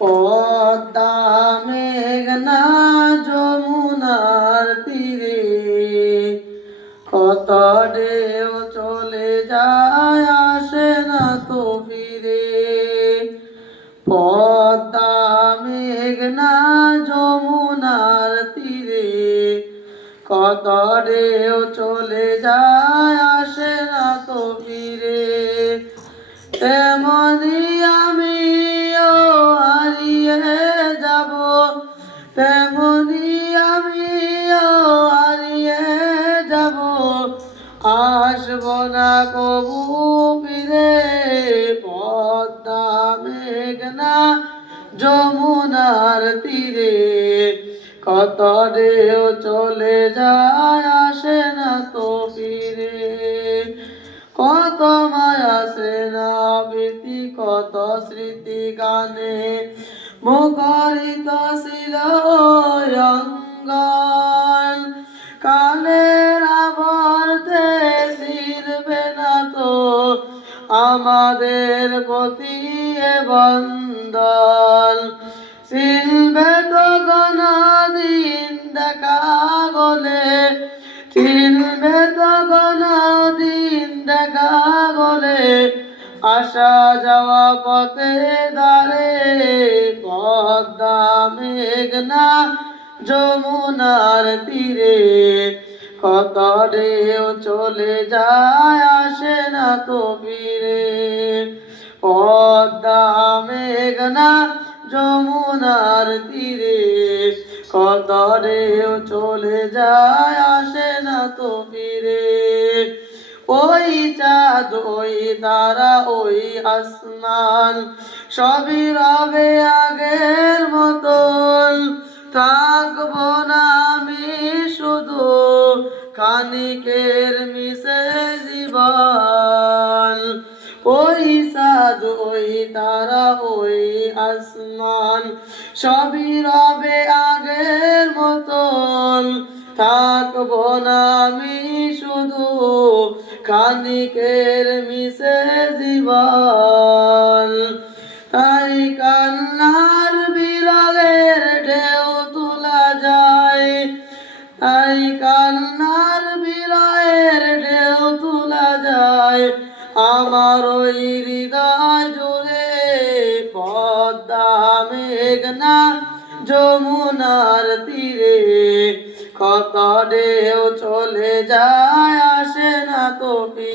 পদ্মা মেঘনা যমুনার তীরে কত ঢেউ চলে যায় আসে না তো ফিরে। পদ্মা মেঘনা যমুনার তীরে কত ঢেউ চলে যায় আসে না তো ফিরে। তেমনি আমিও হারিয়ে যাব, তেমনি আমিও হারিয়ে যাব, আসব না কবু ফিরে। পদ্মা মেঘনা যমুনার তীরে কত ঢেউ চলে যায় আসে না তো ফিরে। কত মায়া স্নেহাবৃত্তি কত স্মৃতি গানে মুখরিত ছিল অঙ্গন। কালের আবর্তে ছিড়বে না তো আমাদের প্রতি এ বন্ধন। ছিড়বে তো কোনদিন দেখা গলে, ছিড়বে তো কোনদিন দেখা গলে আসা যাওয়া পথে দাঁড়ে। পদ্মা মেঘনা যমুনার তীরে কত ঢেউ চলে যায় আসে না তো ফিরে। পদ্মা মেঘনা যমুনার তীরে কত ঢেউ চলে যায় আসে না তো ফিরে। ওই চাঁদ ওই তারা ওই আসমান সবই রবে আগের মতন। থাকবো না আমি শুধু খানিকের মিশে জীবন। ওই চাঁদ ওই তারা ওই আসমান সবই রবে আগের মতন। থাকবো না আমি শুধু খানিকের মিশে জীবন। তাই কান্নার বিড়ালের ঢেউ তোলা যায়, তাই কান্নার বিড়ালের ঢেউ তোলা যায় আমার ওই হৃদয় জুড়ে। পদ্মা মেঘনা যমুনার তীরে কত ঢেউ চলে যায় আসে না তো ফিরে।